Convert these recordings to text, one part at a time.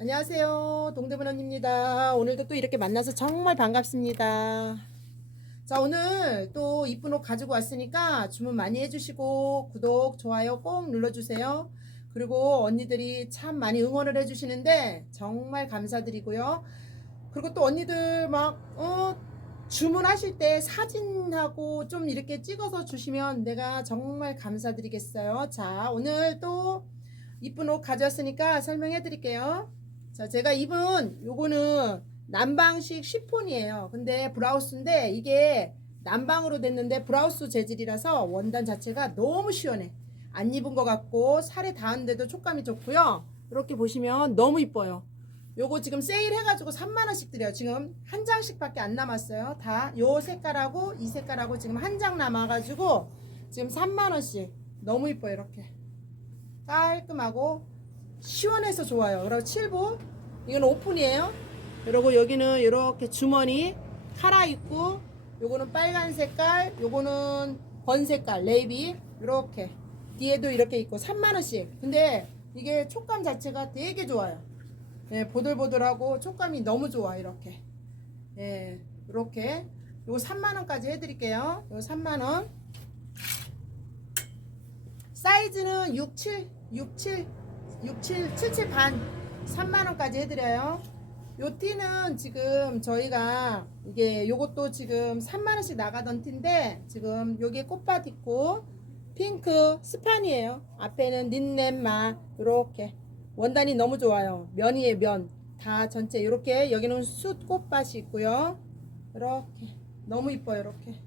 안녕하세요. 동대문 언니입니다. 오늘도 또 이렇게 만나서 정말 반갑습니다. 자, 오늘 또 이쁜 옷 가지고 왔으니까 주문 많이 해주시고 구독, 좋아요 꼭 눌러주세요. 그리고 언니들이 참 많이 응원을 해주시는데 정말 감사드리고요. 그리고 또 언니들 막, 어, 주문하실 때 사진하고 좀 이렇게 찍어서 주시면 내가 정말 감사드리겠어요. 자, 오늘 또 이쁜 옷 가져왔으니까 설명해 드릴게요. 자, 제가 입은 요거는 남방식 쉬폰이에요. 근데 브라우스인데 이게 남방으로 됐는데 브라우스 재질이라서 원단 자체가 너무 시원해. 안 입은 것 같고 살에 닿은데도 촉감이 좋고요. 이렇게 보시면 너무 이뻐요. 요거 지금 세일 해가지고 3만원씩 드려요. 지금 한 장씩밖에 안 남았어요. 다 요 색깔하고 이 색깔하고 지금 한 장 남아가지고 지금 3만원씩 너무 이뻐요. 이렇게. 깔끔하고 시원해서 좋아요. 그리고 7부 이건 오픈이에요. 그리고 여기는 이렇게 주머니 카라 있고 요거는 빨간 색깔, 요거는 번 색깔 레이비 이렇게 뒤에도 이렇게 있고 3만 원씩. 근데 이게 촉감 자체가 되게 좋아요. 예, 보들보들하고 촉감이 너무 좋아 이렇게. 예, 이렇게 요거 3만 원까지 해드릴게요. 요거 3만 원. 사이즈는 67, 67, 67, 77 반, 3만원까지 해드려요. 요 티는 지금 저희가 이게 요것도 지금 3만원씩 나가던 티인데 지금 여기에 꽃밭 있고 핑크 스판이에요. 앞에는 린넨마 요렇게 원단이 너무 좋아요. 면이에요 면. 다 전체 요렇게 여기는 숯 꽃밭이 있고요. 이렇게 너무 이뻐요 이렇게.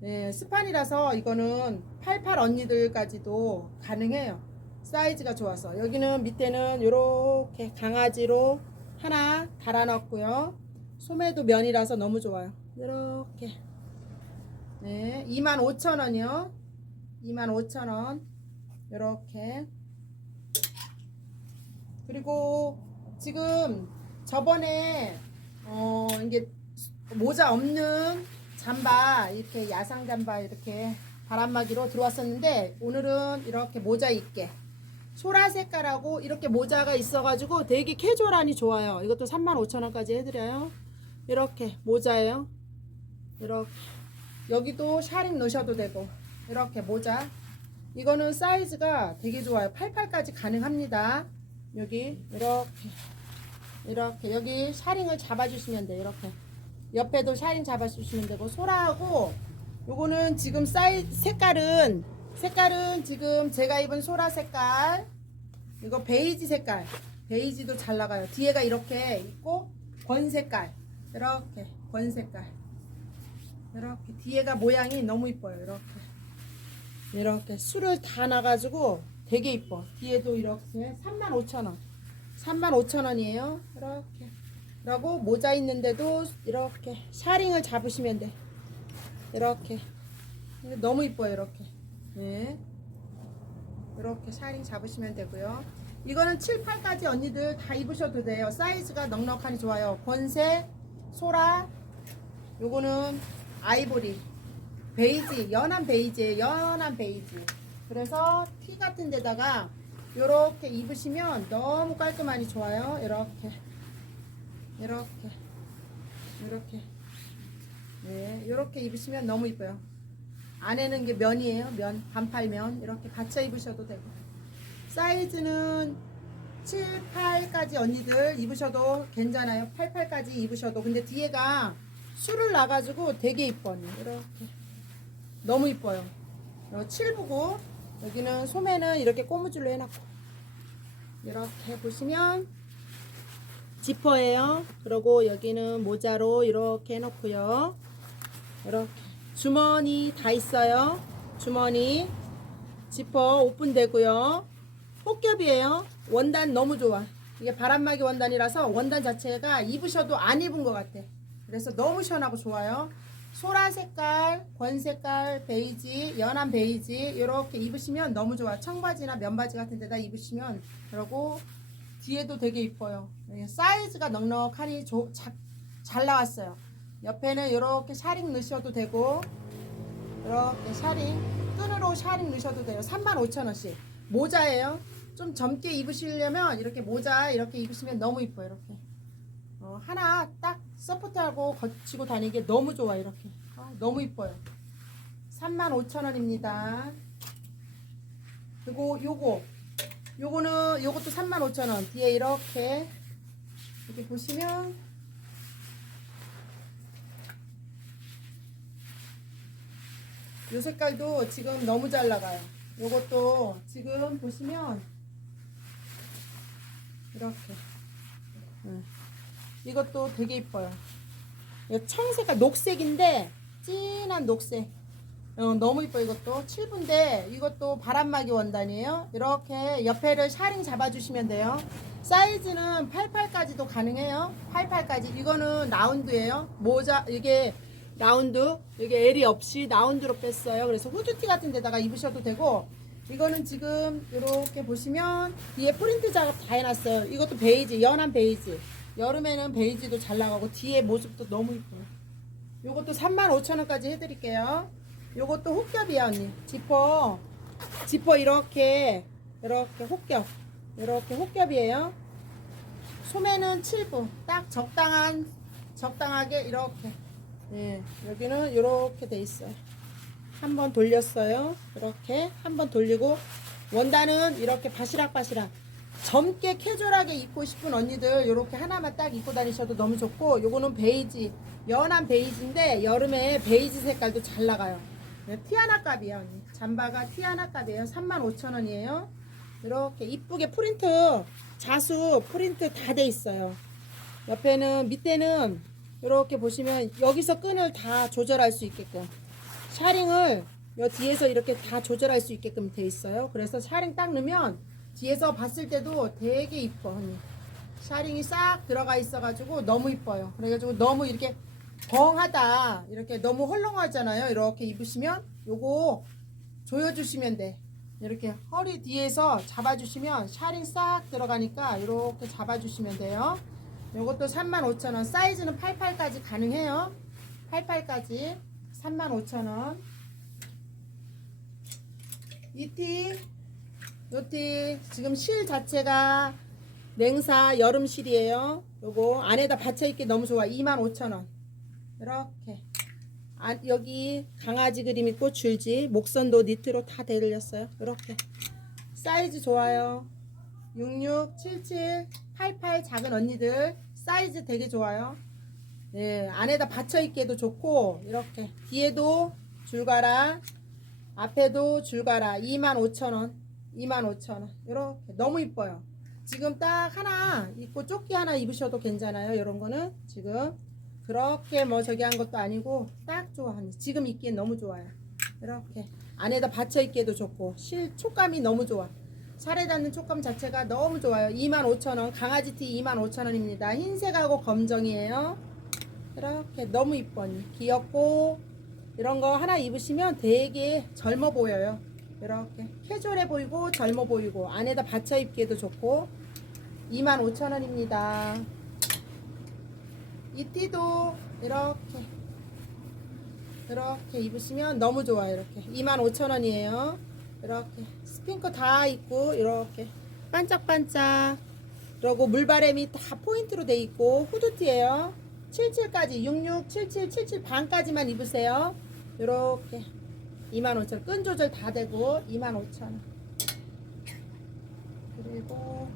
네, 스판이라서 이거는 88 언니들까지도 가능해요. 사이즈가 좋아서. 여기는 밑에는 이렇게 강아지로 하나 달아놨고요. 소매도 면이라서 너무 좋아요. 이렇게. 네, 25,000원이요. 25,000원. 이렇게. 그리고 지금 저번에 어 이게 모자 없는 잠바 이렇게 야상 잠바 이렇게 바람막이로 들어왔었는데 오늘은 이렇게 모자 있게 소라 색깔하고 이렇게 모자가 있어가지고 되게 캐주얼하니 좋아요. 이것도 35,000원까지 해드려요. 이렇게 모자예요. 이렇게 여기도 샤링 넣으셔도 되고 이렇게 모자 이거는 사이즈가 되게 좋아요. 88까지 가능합니다. 여기 이렇게 이렇게 여기 샤링을 잡아주시면 돼요. 이렇게 옆에도 샤링 잡아주시면 되고 소라하고 요거는 지금 사이 색깔은 색깔은 지금 제가 입은 소라 색깔 이거 베이지 색깔. 베이지도 잘 나가요. 뒤에가 이렇게 있고 권 색깔. 이렇게 권 색깔. 이렇게 뒤에가 모양이 너무 이뻐요. 이렇게. 이렇게 술을 다 나가지고 되게 이뻐. 뒤에도 이렇게 35,000원. 35,000원이에요. 이렇게. 그리고 모자 있는데도 이렇게 샤링을 잡으시면 돼. 이렇게. 너무 이뻐요 이렇게 네. 이렇게 샤링 잡으시면 되고요. 이거는 7, 8까지 언니들 다 입으셔도 돼요. 사이즈가 넉넉하니 좋아요. 권세 소라 요거는 아이보리. 베이지 연한 베이지에 연한 베이지. 그래서 티 같은 데다가 요렇게 입으시면 너무 깔끔하니 좋아요. 이렇게. 이렇게. 이렇게. 네, 이렇게 입으시면 너무 이뻐요. 안에는 게 면이에요. 면, 반팔면. 이렇게 받쳐 입으셔도 되고. 사이즈는 7, 8까지 언니들 입으셔도 괜찮아요. 8, 8까지 입으셔도. 근데 뒤에가 술을 나가지고 되게 이뻐, 언니. 이렇게. 너무 이뻐요. 7부고, 여기는 소매는 이렇게 꼬무줄로 해놨고. 이렇게 보시면, 지퍼예요. 그리고 여기는 모자로 이렇게 해놓고요. 이렇게 주머니 다 있어요. 주머니 지퍼 오픈되고요. 폭겹이에요. 원단 너무 좋아. 이게 바람막이 원단이라서 원단 자체가 입으셔도 안 입은 것 같아. 그래서 너무 시원하고 좋아요. 소라 색깔, 권 색깔, 베이지, 연한 베이지 이렇게 입으시면 너무 좋아. 청바지나 면바지 같은 데다 입으시면 그리고 뒤에도 되게 이뻐요. 네, 사이즈가 넉넉하니 조, 자, 잘 나왔어요. 옆에는 이렇게 샤링 넣으셔도 되고 이렇게 샤링 끈으로 샤링 넣으셔도 돼요. 35,000원씩. 모자예요. 좀 젊게 입으시려면 이렇게 모자 이렇게 입으시면 너무 이뻐요 이렇게. 어, 하나 딱 서포트하고 거치고 다니기 너무 좋아 이렇게. 아, 너무 이뻐요. 35,000원입니다. 그리고 요거. 요거는 요것도 35,000원. 뒤에 이렇게 이렇게 보시면 요 색깔도 지금 너무 잘 나가요. 요것도 지금 보시면 이렇게 응. 이것도 되게 이뻐요. 청색깔 녹색인데 진한 녹색. 어, 너무 이뻐 이것도 7분인데 이것도 바람막이 원단이에요. 이렇게 옆에를 샤링 잡아주시면 돼요. 사이즈는 88까지도 가능해요. 88까지 이거는 라운드예요. 모자 이게 라운드 이게 L이 없이 라운드로 뺐어요. 그래서 후드티 같은 데다가 입으셔도 되고 이거는 지금 이렇게 보시면 뒤에 프린트 작업 다 해놨어요. 이것도 베이지 연한 베이지 여름에는 베이지도 잘 나가고 뒤에 모습도 너무 이뻐요. 요것도 35,000원까지 해드릴게요. 요것도 혹겹이야 언니. 지퍼 지퍼 이렇게 이렇게 혹겹 이렇게 혹겹이에요. 소매는 7부 딱 적당한 적당하게 이렇게 예, 여기는 이렇게 돼 있어요. 한 번 돌렸어요. 이렇게 한 번 돌리고 원단은 이렇게 바시락바시락 젊게 캐주얼하게 입고 싶은 언니들 이렇게 하나만 딱 입고 다니셔도 너무 좋고 요거는 베이지 연한 베이지인데 여름에 베이지 색깔도 잘 나가요. 네, 티아나 값이에요 언니. 잠바가 티아나 값이에요. 35,000원이에요. 이렇게 이쁘게 프린트 자수 프린트 다 돼 있어요. 옆에는 밑에는 이렇게 보시면 여기서 끈을 다 조절할 수 있게끔 샤링을 여 뒤에서 이렇게 다 조절할 수 있게끔 돼 있어요. 그래서 샤링 딱 넣으면 뒤에서 봤을 때도 되게 이뻐 언니. 샤링이 싹 들어가 있어가지고 너무 이뻐요. 그래가지고 너무 이렇게 벙하다 이렇게 너무 헐렁하잖아요. 이렇게 입으시면 요거 조여주시면 돼. 이렇게 허리 뒤에서 잡아주시면 샤링 싹 들어가니까 이렇게 잡아주시면 돼요. 요것도 35,000원. 사이즈는 88까지 가능해요. 88까지 35,000원. 이 티 요 티 지금 실 자체가 냉사 여름 실이에요. 요거 안에다 받쳐입기 너무 좋아. 25,000원. 이렇게. 아, 여기 강아지 그림 있고 줄지 목선도 니트로 다 대들렸어요. 이렇게. 사이즈 좋아요. 66, 77, 88 작은 언니들 사이즈 되게 좋아요. 네, 안에다 받쳐 입기도 좋고 이렇게 뒤에도 줄가라 앞에도 줄가라 25,000원 25,000원 이렇게 너무 이뻐요. 지금 딱 하나 입고 조끼 하나 입으셔도 괜찮아요. 이런 거는 지금 그렇게 뭐 저기 한 것도 아니고 딱 좋아. 지금 입기엔 너무 좋아요. 이렇게 안에다 받쳐 입기에도 좋고 실 촉감이 너무 좋아. 살에 닿는 촉감 자체가 너무 좋아요. 25,000원 강아지 티 25,000원입니다. 흰색하고 검정이에요. 이렇게 너무 이뻐니 귀엽고 이런 거 하나 입으시면 되게 젊어 보여요. 이렇게 캐주얼해 보이고 젊어 보이고 안에다 받쳐 입기에도 좋고 25,000원입니다. 이 티도 이렇게 이렇게 입으시면 너무 좋아요. 이렇게 25,000원이에요. 이렇게 스핑크 다 있고 이렇게 반짝반짝 그리고 물바램이 다 포인트로 돼 있고 후드티예요. 77까지 66, 77, 77 반까지만 입으세요. 이렇게 25,000원 끈 조절 다 되고 25,000원 그리고.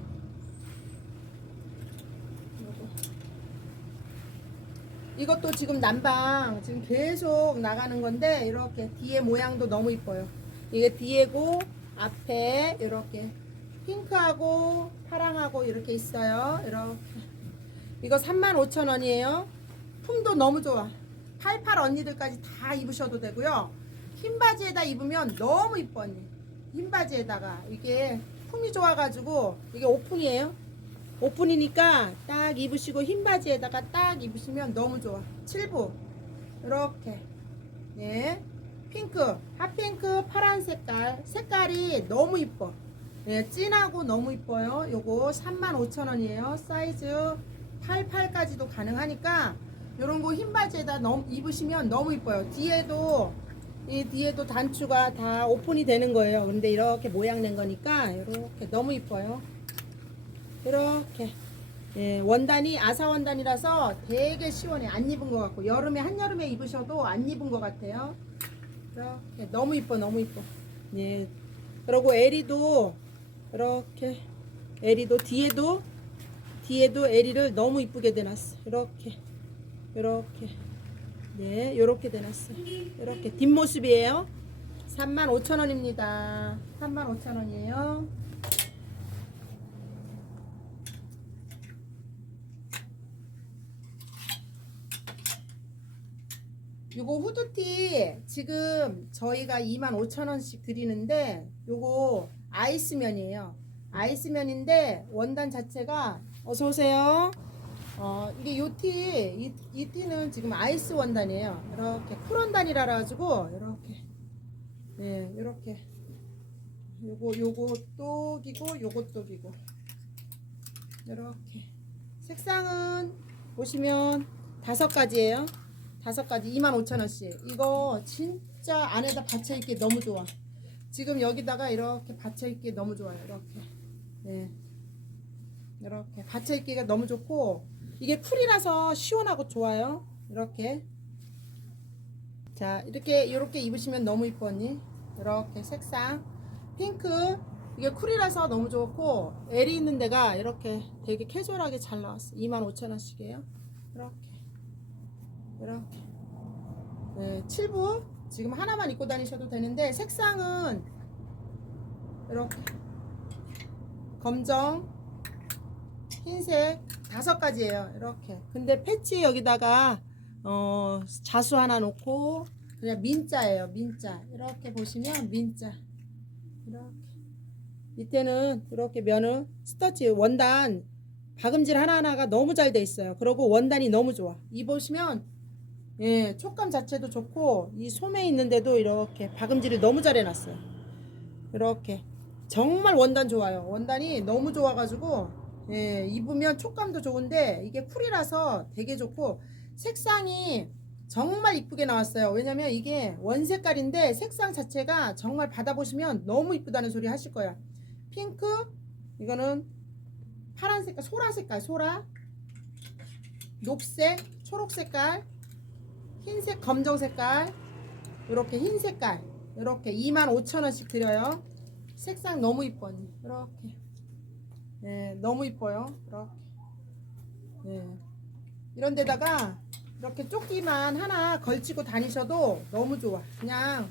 이것도 지금 난방 지금 계속 나가는 건데 이렇게 뒤에 모양도 너무 이뻐요 이게 뒤에고 앞에 이렇게 핑크하고 파랑하고 이렇게 있어요. 이렇게 이거 35,000원이에요. 품도 너무 좋아. 88 언니들까지 다 입으셔도 되고요. 흰 바지에다 입으면 너무 이뻐 언니. 흰 바지에다가 이게 품이 좋아가지고 이게 오픈이에요. 오픈이니까 딱 입으시고 흰 바지에다가 딱 입으시면 너무 좋아. 7부 이렇게 네. 핑크, 핫핑크, 파란 색깔. 색깔이 너무 이뻐. 네, 진하고 너무 이뻐요. 요거 35,000원이에요. 사이즈 88까지도 가능하니까 요런 거 흰 바지에다 너무 입으시면 너무 이뻐요. 뒤에도 이 뒤에도 단추가 다 오픈이 되는 거예요. 근데 이렇게 모양 낸 거니까 이렇게 너무 이뻐요. 이렇게 예, 원단이 아사 원단이라서 되게 시원해. 안 입은 것 같고 여름에 한여름에 입으셔도 안 입은 것 같아요. 이렇게 너무 이뻐, 너무 이뻐. 예. 그리고 에리도 이렇게 에리도 뒤에도 뒤에도 에리를 너무 이쁘게 대놨어. 이렇게 이렇게 네, 이렇게 대놨어요. 이렇게 뒷모습이에요. 35,000원입니다. 35,000원이에요. 요거 후드티 지금 저희가 25,000원씩 드리는데 요거 아이스면이에요. 아이스면인데 원단 자체가 어서 오세요. 어, 이게 요 티, 이, 이 티는 지금 아이스 원단이에요. 이렇게 쿨 원단이라 가지고 이렇게 네, 이렇게 요거 요것도 기고 요것도 기고 이렇게 색상은 보시면 다섯 가지예요. 다섯 가지 25,000원씩. 이거 진짜 안에다 받쳐 입기 너무 좋아. 지금 여기다가 이렇게 받쳐 입기 너무 좋아요. 이렇게. 네. 이렇게 받쳐 입기가 너무 좋고 이게 쿨이라서 시원하고 좋아요. 이렇게. 자, 이렇게 이렇게 입으시면 너무 이뻐 언니. 이렇게 색상 핑크 이게 쿨이라서 너무 좋고 L이 있는 데가 이렇게 되게 캐주얼하게 잘 나왔어. 25,000원씩이에요. 이렇게. 이렇게. 네, 7부 지금 하나만 입고 다니셔도 되는데 색상은 이렇게 검정, 흰색 다섯 가지예요. 이렇게. 근데 패치 여기다가 어, 자수 하나 놓고 그냥 민자예요. 민자. 이렇게 보시면 민자. 이렇게. 밑에는 이렇게 면은 스터치 원단 박음질 하나하나가 너무 잘 돼 있어요. 그리고 원단이 너무 좋아. 이 보시면 예, 촉감 자체도 좋고 이 소매 있는데도 이렇게 박음질을 너무 잘 해놨어요. 이렇게 정말 원단 좋아요. 원단이 너무 좋아가지고 예, 입으면 촉감도 좋은데 이게 쿨이라서 되게 좋고 색상이 정말 이쁘게 나왔어요. 왜냐면 이게 원 색깔인데 색상 자체가 정말 받아보시면 너무 이쁘다는 소리 하실 거야. 핑크 이거는 파란 색깔, 소라 색깔, 소라 녹색, 초록 색깔 흰색, 검정 색깔, 이렇게 흰 색깔, 이렇게 25,000원씩 드려요. 색상 너무 이뻐, 언니. 이렇게. 네, 너무 이뻐요. 이렇게. 네. 이런 데다가 이렇게 조끼만 하나 걸치고 다니셔도 너무 좋아. 그냥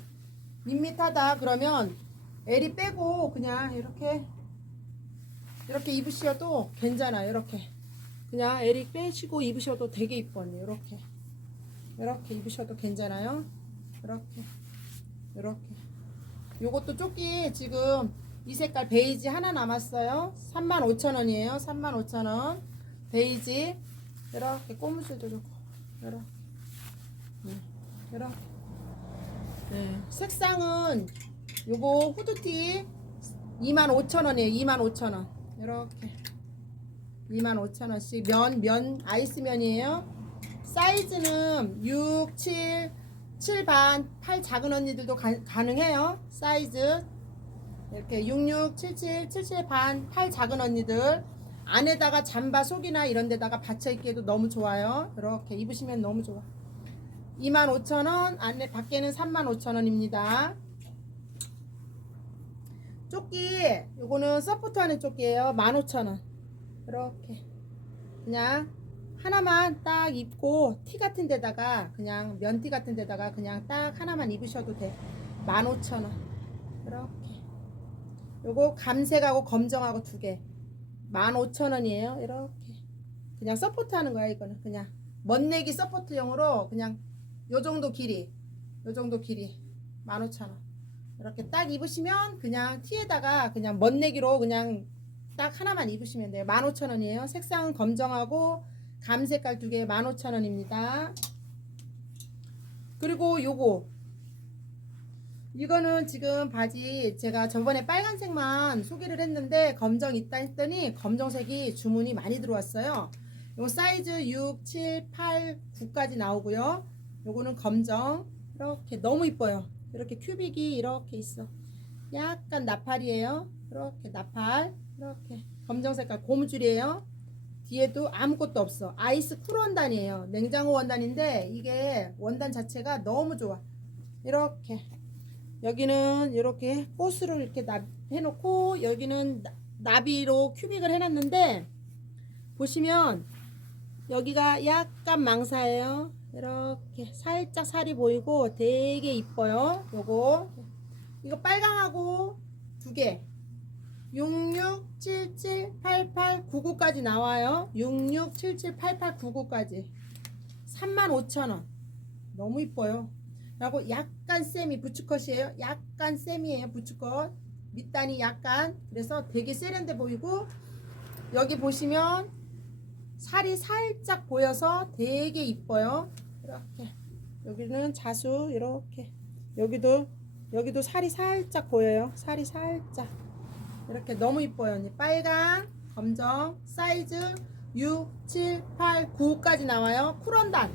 밋밋하다 그러면 에리 빼고 그냥 이렇게 이렇게 입으셔도 괜찮아요. 이렇게. 그냥 에리 빼시고 입으셔도 되게 이뻐, 언니. 이렇게. 이렇게 입으셔도 괜찮아요. 이렇게 이렇게 요것도 조끼 지금 이 색깔 베이지 하나 남았어요. 35,000원이에요. 35,000원 베이지 이렇게 꼬무줄도 좋고 이렇게 네, 이렇게 네. 색상은 요거 후드티 25,000원이에요. 25,000원 이렇게 25,000원씩 면 면 아이스면이에요. 사이즈는 6, 7, 7반, 8 작은 언니들도 가, 가능해요. 사이즈 이렇게 66, 77, 77반, 8 작은 언니들 안에다가 잠바 속이나 이런 데다가 받쳐 입기에도 너무 좋아요. 이렇게 입으시면 너무 좋아. 25,000원, 안에 밖에는 35,000원입니다. 조끼 요거는 서포트 하는 조끼예요. 15,000원. 이렇게 그냥 하나만 딱 입고 티 같은 데다가 그냥 면티 같은 데다가 그냥 딱 하나만 입으셔도 돼. 15,000원. 이렇게. 요거 감색하고 검정하고 두 개. 15,000원이에요. 이렇게. 그냥 서포트 하는 거야 이거는. 그냥. 멋내기 서포트용으로 그냥 요 정도 길이. 요 정도 길이. 15,000원. 이렇게 딱 입으시면 그냥 티에다가 그냥 멋내기로 그냥 딱 하나만 입으시면 돼요. 15,000원이에요. 색상은 검정하고 감 색깔 두개 15,000원입니다. 그리고 요거 이거는 지금 바지 제가 저번에 빨간색만 소개를 했는데 검정 있다 했더니 검정색이 주문이 많이 들어왔어요. 요 사이즈 6, 7, 8, 9까지 나오고요. 요거는 검정 이렇게 너무 이뻐요. 이렇게 큐빅이 이렇게 있어. 약간 나팔이에요. 이렇게 나팔. 이렇게 검정 색깔 고무줄이에요. 뒤에도 아무것도 없어. 아이스 쿨 원단이에요. 냉장고 원단인데 이게 원단 자체가 너무 좋아. 이렇게 여기는 이렇게 꽃으로 이렇게 납 해놓고 여기는 나- 나비로 큐빅을 해놨는데 보시면 여기가 약간 망사예요. 이렇게 살짝 살이 보이고 되게 이뻐요. 요거 이거 빨강하고 두 개. 66, 77, 88, 99까지 나와요. 66, 77, 88, 99까지. 35,000원. 너무 이뻐요. 그리고 약간 세미 부츠컷이에요. 약간 세미예요. 부츠컷. 밑단이 약간 그래서 되게 세련돼 보이고 여기 보시면 살이 살짝 보여서 되게 이뻐요. 이렇게 여기는 자수 이렇게 여기도 여기도 살이 살짝 보여요. 살이 살짝 이렇게 너무 이뻐요. 언니 빨강, 검정 사이즈 6, 7, 8, 9까지 나와요. 쿨원단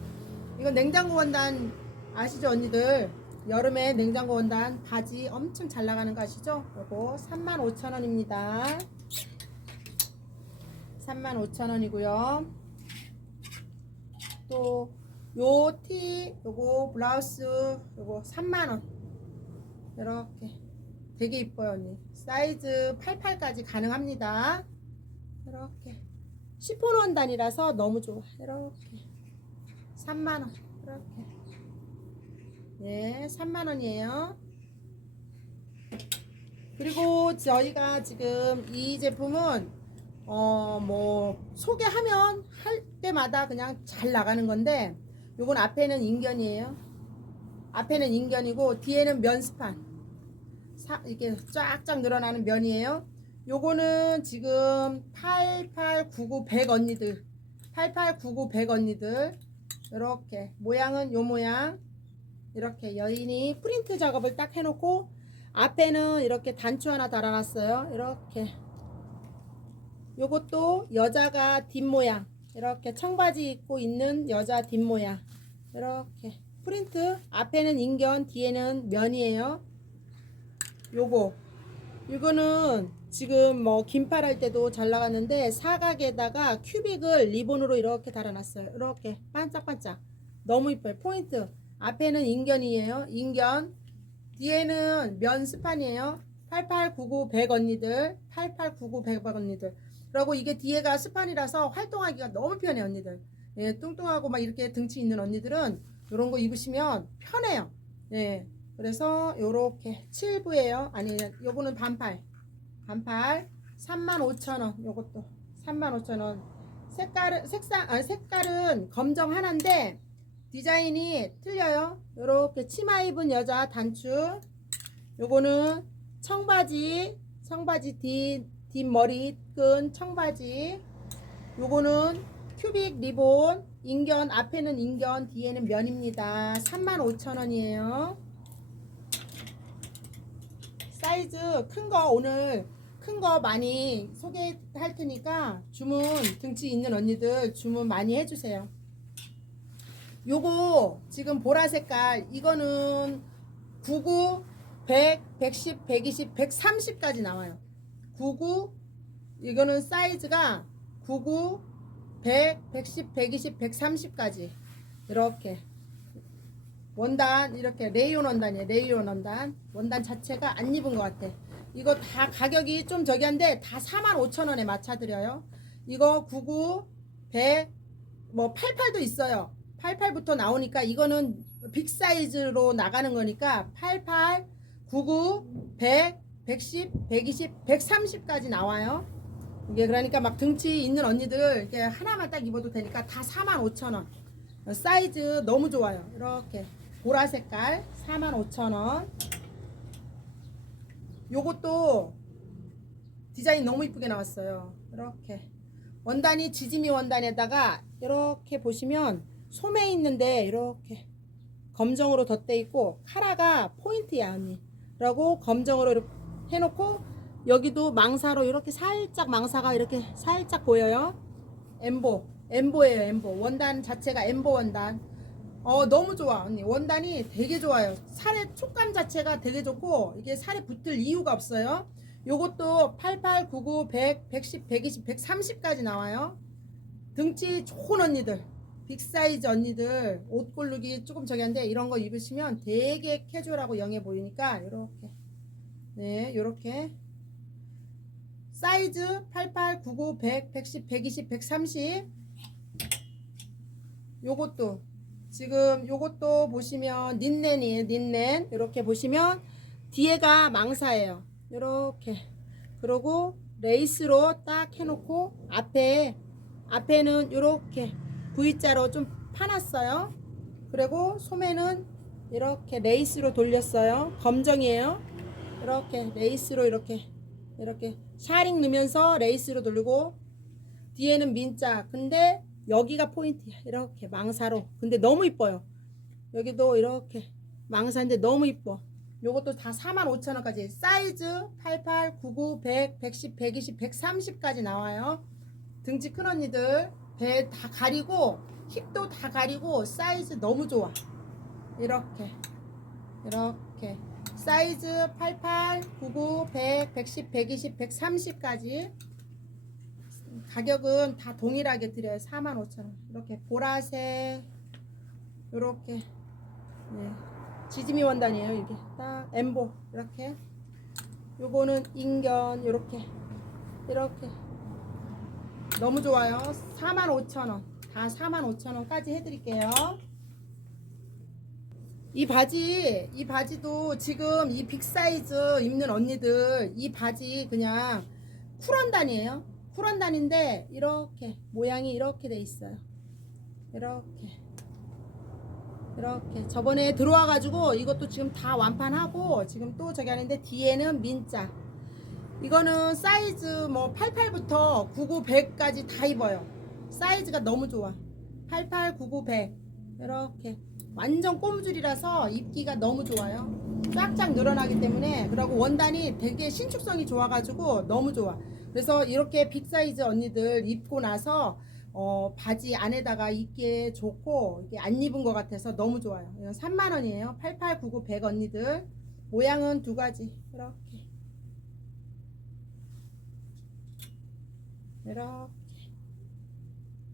이건 냉장고 원단 아시죠 언니들? 여름에 냉장고 원단 바지 엄청 잘 나가는 거 아시죠? 요거 35,000원입니다. 35,000원이고요. 또 요 티, 요거 블라우스, 요거 3만원. 이렇게 되게 이뻐요, 언니. 사이즈 88까지 가능합니다. 이렇게 시폰 원단이라서 너무 좋아. 이렇게 3만 원. 이렇게. 네, 3만 원이에요. 그리고 저희가 지금 이 제품은 어 뭐 소개하면 할 때마다 그냥 잘 나가는 건데 요건 앞에는 인견이에요. 앞에는 인견이고 뒤에는 면스판. 사, 이렇게 쫙쫙 늘어나는 면이에요. 요거는 지금 8899 100 언니들. 8899 100 언니들. 이렇게 모양은 요 모양. 이렇게 여인이 프린트 작업을 딱 해놓고 앞에는 이렇게 단추 하나 달아놨어요. 이렇게. 요것도 여자가 뒷모양. 이렇게 청바지 입고 있는 여자 뒷모양. 이렇게. 프린트 앞에는 인견 뒤에는 면이에요 요거. 이거는 지금 뭐 긴팔 할 때도 잘 나갔는데 사각에다가 큐빅을 리본으로 이렇게 달아놨어요. 이렇게 반짝반짝. 너무 이뻐요. 포인트. 앞에는 인견이에요. 인견. 뒤에는 면 스판이에요. 8899 100 언니들. 8899 100 언니들. 그리고 이게 뒤에가 스판이라서 활동하기가 너무 편해 언니들. 예, 뚱뚱하고 막 이렇게 등치 있는 언니들은 이런 거 입으시면 편해요. 예, 그래서 요렇게 7부예요. 아니 요거는 반팔. 반팔 35,000원 요것도 35,000원. 색깔은 색상 아니 색깔은 검정 하나인데 디자인이 틀려요. 요렇게 치마 입은 여자 단추. 요거는 청바지 청바지 뒷 뒷머리 끈 청바지. 요거는 큐빅 리본. 인견 앞에는 인견 뒤에는 면입니다. 35,000원이에요 사이즈 큰 거 오늘 큰 거 많이 소개할 테니까 주문 등치 있는 언니들 주문 많이 해주세요. 요거 지금 보라 색깔 이거는 99 100 110 120 130까지 나와요. 99 이거는 사이즈가 99 100 110 120 130까지. 이렇게 원단 이렇게 레이온 원단이에요. 레이온 원단. 원단 자체가 안 입은 것 같아. 이거 다 가격이 좀 저기 한데 다 45,000원에 맞춰드려요. 이거 99 100 뭐 88도 있어요. 88부터 나오니까 이거는 빅 사이즈로 나가는 거니까 88 99 100 110 120 130까지 나와요. 이게 그러니까 막 등치 있는 언니들 이렇게 하나만 딱 입어도 되니까 다 45,000원. 사이즈 너무 좋아요. 이렇게 보라 색깔 45,000원. 요것도 디자인 너무 이쁘게 나왔어요. 이렇게. 원단이 지짐이 원단에다가 이렇게 보시면 소매 있는데 이렇게 검정으로 덧대 있고 카라가 포인트야 언니. 그리고 검정으로 해놓고 여기도 망사로 이렇게 살짝 망사가 이렇게 살짝 보여요. 엠보. 엠보예요 엠보. 원단 자체가 엠보 원단 어 너무 좋아. 언니 원단이 되게 좋아요. 살의 촉감 자체가 되게 좋고 이게 살에 붙을 이유가 없어요. 요것도 88, 99, 100, 110, 120, 130까지 나와요. 등치 좋은 언니들 빅사이즈 언니들 옷 고르기 조금 저기 한데 이런 거 입으시면 되게 캐주얼하고 영해 보이니까 요렇게. 네 요렇게. 사이즈 88, 99, 100, 110, 120, 130 요것도 지금 요것도 보시면 닌넨이에요 닌넨 이렇게 보시면 뒤에가 망사예요. 이렇게. 그리고 레이스로 딱 해놓고 앞에 앞에는 이렇게 V자로 좀 파놨어요. 그리고 소매는 이렇게 레이스로 돌렸어요. 검정이에요. 이렇게 레이스로 이렇게 이렇게 샤링 넣으면서 레이스로 돌리고 뒤에는 민자. 근데 여기가 포인트야 이렇게 망사로. 근데 너무 이뻐요. 여기도 이렇게 망사인데 너무 이뻐. 요것도 다 45,000원까지. 사이즈 88, 99, 100, 110, 120, 130까지 나와요. 등치 큰 언니들 배 다 가리고 힙도 다 가리고 사이즈 너무 좋아. 이렇게 이렇게. 사이즈 88, 99, 100, 110, 120, 130까지 가격은 다 동일하게 드려요. 45,000원. 이렇게 보라색 이렇게 네. 지지미 원단이에요. 이게 딱 엠보 이렇게 요거는 인견 이렇게 이렇게 너무 좋아요. 45,000원. 다 45,000원까지 해드릴게요. 이 바지, 이 바지도 지금 이 빅사이즈 입는 언니들 이 바지 그냥 쿨원단이에요. 쿨원단인데 이렇게 모양이 이렇게 돼 있어요. 이렇게 이렇게 저번에 들어와 가지고 이것도 지금 다 완판하고 지금 또 저기 하는데 뒤에는 민자 이거는 사이즈 뭐 88부터 99, 100까지 다 입어요. 사이즈가 너무 좋아. 88, 99, 100 이렇게 완전 꼬무줄이라서 입기가 너무 좋아요. 쫙쫙 늘어나기 때문에 그리고 원단이 되게 신축성이 좋아가지고 너무 좋아. 그래서 이렇게 빅 사이즈 언니들 입고 나서 어, 바지 안에다가 입기에 좋고 이게 안 입은 것 같아서 너무 좋아요. 이건 3만 원이에요. 88, 99, 100 언니들 모양은 두 가지 이렇게 이렇게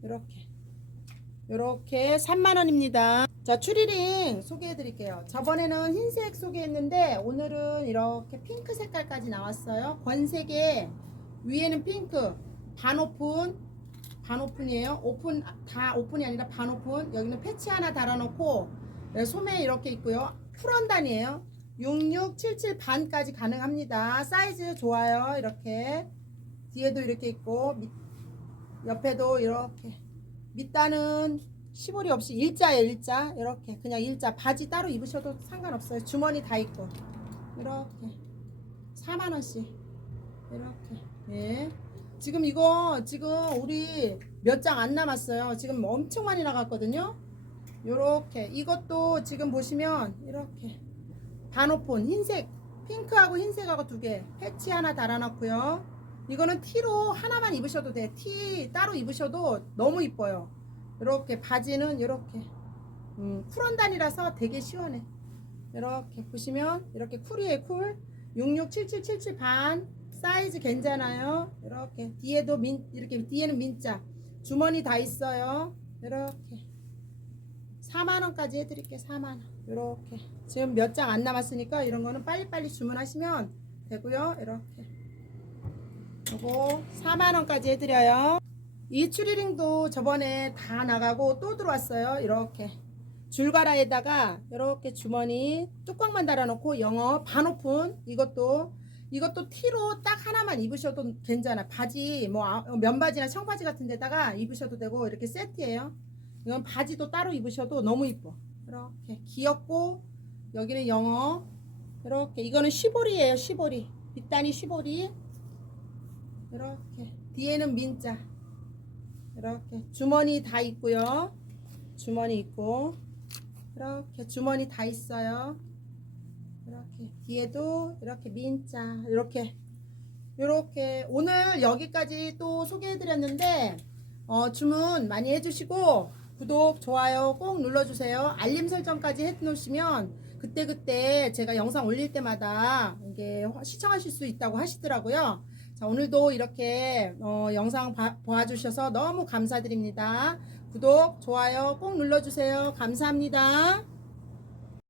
이렇게 이렇게 3만 원입니다. 자 추리링 소개해 드릴게요. 저번에는 흰색 소개했는데 오늘은 이렇게 핑크 색깔까지 나왔어요. 권색에 위에는 핑크 반 오픈 반 오픈이에요. 오픈 다 오픈이 아니라 반 오픈. 여기는 패치 하나 달아놓고 네, 소매 이렇게 있고요. 풀원단이에요. 66, 77 반까지 가능합니다. 사이즈 좋아요. 이렇게 뒤에도 이렇게 있고 밑, 옆에도 이렇게 밑단은 시보리 없이 일자예요. 일자 이렇게 그냥 일자 바지 따로 입으셔도 상관없어요. 주머니 다 있고 이렇게 4만 원씩 이렇게 예. 지금 이거 지금 우리 몇 장 안 남았어요. 지금 엄청 많이 나갔거든요. 요렇게 이것도 지금 보시면 이렇게 반오폰 흰색 핑크하고 흰색하고 두 개 패치 하나 달아놨고요. 이거는 티로 하나만 입으셔도 돼. 티 따로 입으셔도 너무 이뻐요. 이렇게 바지는 이렇게 음, 쿨원단이라서 되게 시원해. 이렇게 보시면 이렇게 쿨이에요 쿨. 667777반 사이즈 괜찮아요. 이렇게 뒤에도 민 이렇게 뒤에는 민자 주머니 다 있어요. 이렇게 4만 원까지 해드릴게요. 4만 원. 이렇게 지금 몇 장 안 남았으니까 이런 거는 빨리빨리 주문하시면 되고요. 이렇게 요거 4만 원까지 해드려요. 이 추리링도 저번에 다 나가고 또 들어왔어요. 이렇게 줄가라에다가 이렇게 주머니 뚜껑만 달아놓고 영어 반 오픈 이것도 이것도 티로 딱 하나만 입으셔도 괜찮아. 바지 뭐 아- 면바지나 청바지 같은 데다가 입으셔도 되고 이렇게 세트예요. 이건 바지도 따로 입으셔도 너무 이뻐. 이렇게 귀엽고 여기는 영어 이렇게 이거는 시보리예요. 시보리 밑단이 시보리 이렇게 뒤에는 민자 이렇게 주머니 다 있고요. 주머니 있고 이렇게 주머니 다 있어요. 이렇게 뒤에도 이렇게 민자 이렇게 이렇게 오늘 여기까지 또 소개해드렸는데 어, 주문 많이 해주시고 구독, 좋아요 꼭 눌러주세요. 알림 설정까지 해놓으시면 그때그때 제가 영상 올릴 때마다 이게 시청하실 수 있다고 하시더라고요. 자, 오늘도 이렇게 어, 영상 봐, 봐주셔서 너무 감사드립니다. 구독, 좋아요 꼭 눌러주세요. 감사합니다.